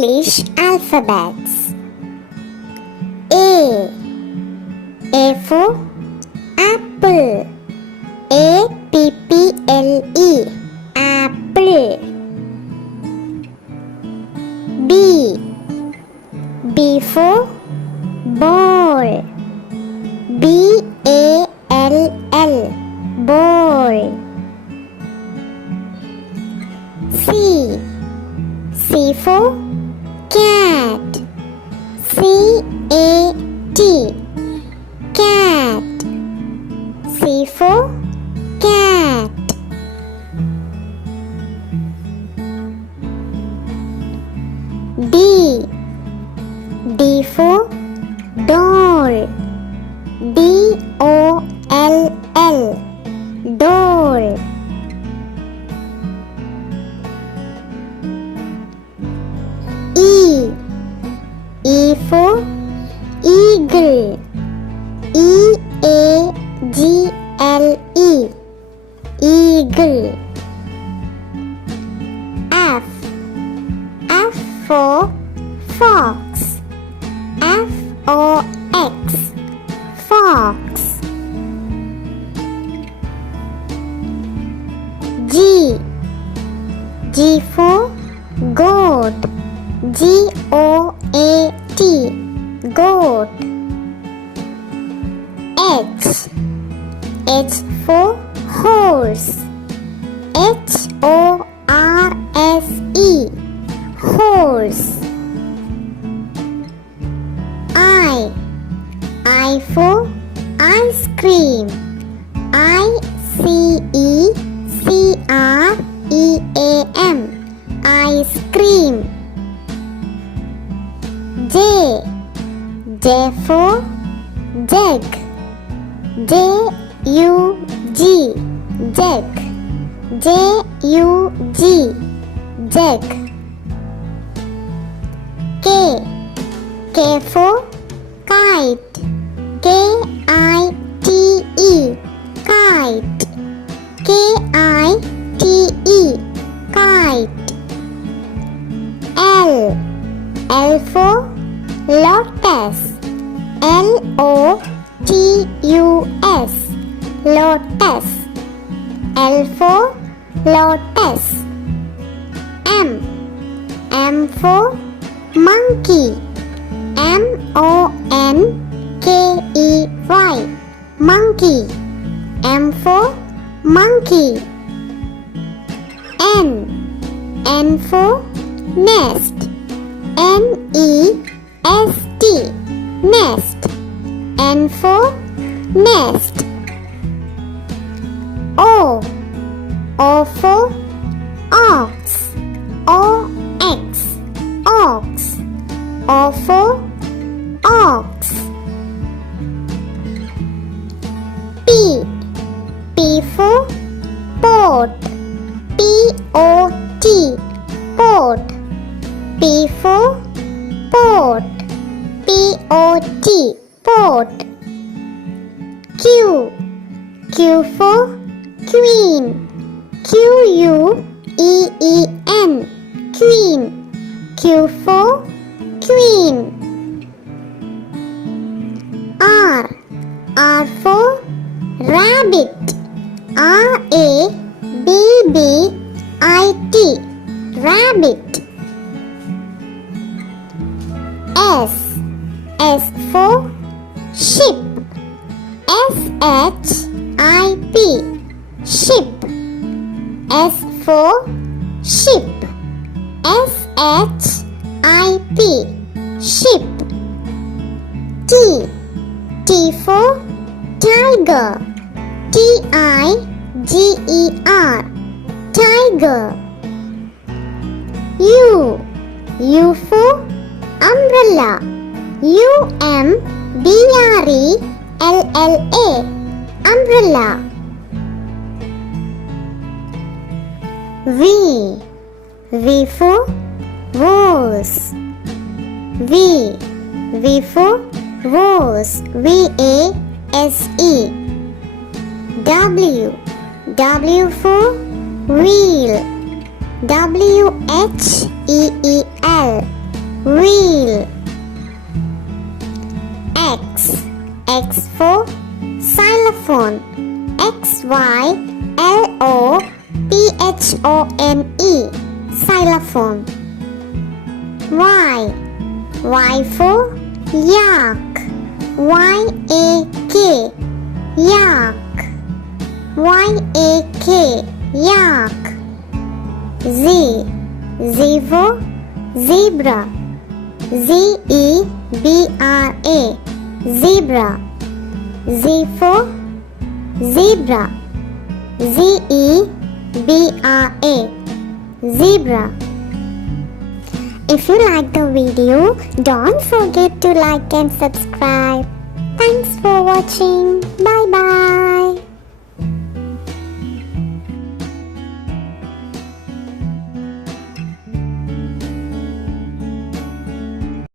English alphabets. A for apple. APPLE, apple. B for ball. BALL, ball. C for cat. CAT, cat. C for cat. D for doll. DOLL, doll. E for eagle. EAGLE, eagle. F for fox. FOX, fox. G for goat. GOAT, goat. H for horse. HORSE, horse. I for ice cream. ICECREAM, ice cream. J for jug. JUG, jug. JUG, jug. K for kite. KITE, kite. KITE, kite. L for lotus. LOTUS, lotus. L for lotus. M for monkey. MONKEY, monkey. M for monkey. N for nest. NEST, nest. N for nest. O for ox. OX, ox. O for ox. P for pot. POT, pot. P for pot. POT, pot. Q for queen. QUEEN, queen. Q for queen. R for rabbit. RABBIT, rabbit. S for ship. SHIP, ship. S for ship. SHIP, ship. T for tiger. TIGER, tiger. U for umbrella. UMBRELLA, umbrella. V for vase. V for vase. VASE. W for wheel. WHEEL, X for xylophone. XYLOPHONE, xylophone. Y for yak. YAK, yak. YAK, yak. Z for zebra. ZEBRA, zebra. Z for zebra. ZEBRA, zebra. If you like the video, don't forget to like and subscribe. Thanks for watching. Bye bye.